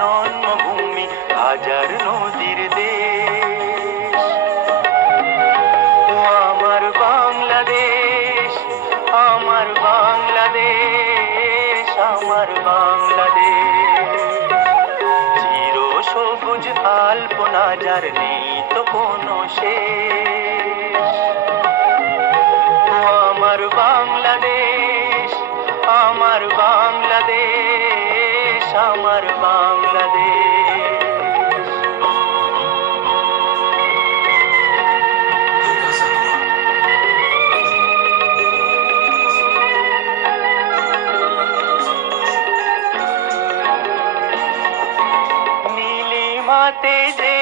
জন্মভূমি হাজার নদীর দেশ। ও আমার বাংলাদেশ, আমার বাংলাদেশ, আমার বাংলাদেশ। চির সবুজ আলপনা যার নেই তো কোনো শেষ। ও আমার বাংলাদেশ, আমার বাংলাদেশ, আমার বাংলাদেশ। নীলিমাতে যে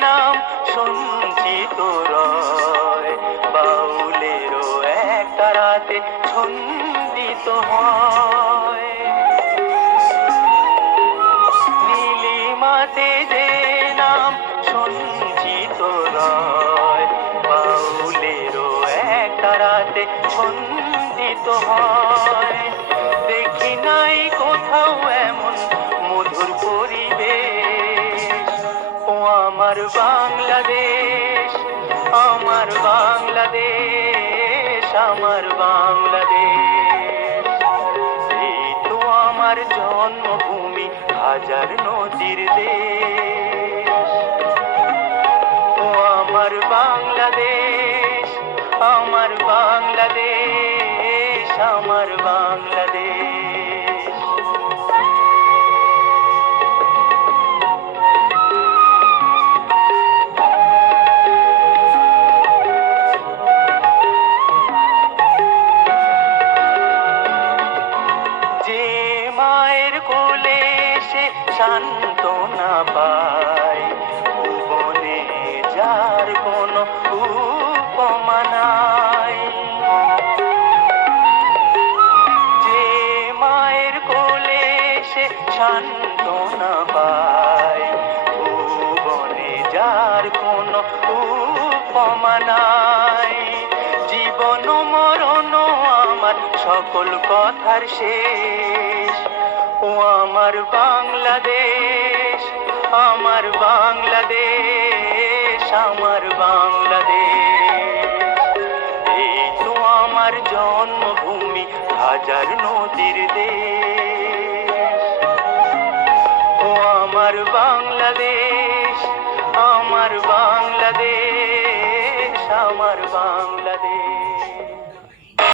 নাম সঞ্চিত রয়, বাউলেরও এক তারাতে ছন্দিত হয়। নীলিমাতে যে নাম সঞ্চিত রয়, বাউলেরও এক তারাতে ছন্দিত হয়। দেখি নাই কোথাও এমন মধুর পরিবেশ। ও আমার বাংলাদেশ, আমার বাংলাদেশ, আমার বাংলাদেশ। এই তো আমার জন্মভূমি হাজার নদীর দেশ। ও আমার বাংলাদেশ, আমার বাংলাদেশ, আমার বাংলাদেশ। যে মায়ের কোলে সে সান্ত্বনা পায়, ভুবনে যার কোনো উপমা নাই। যে মায়ের কোলে সে সান্ত্বনা পায়, ভুবনে যার কোনো উপমা নাই। জীবন মরণ আমার সকল কথার শেষ। ও আমার বাংলাদেশ, আমার বাংলাদেশ, আমার বাংলাদেশ। এই তো আমার জন্মভূমি হাজার নদীর দেশ। ও আমার বাংলাদেশ, আমার বাংলাদেশ, আমার বাংলাদেশ।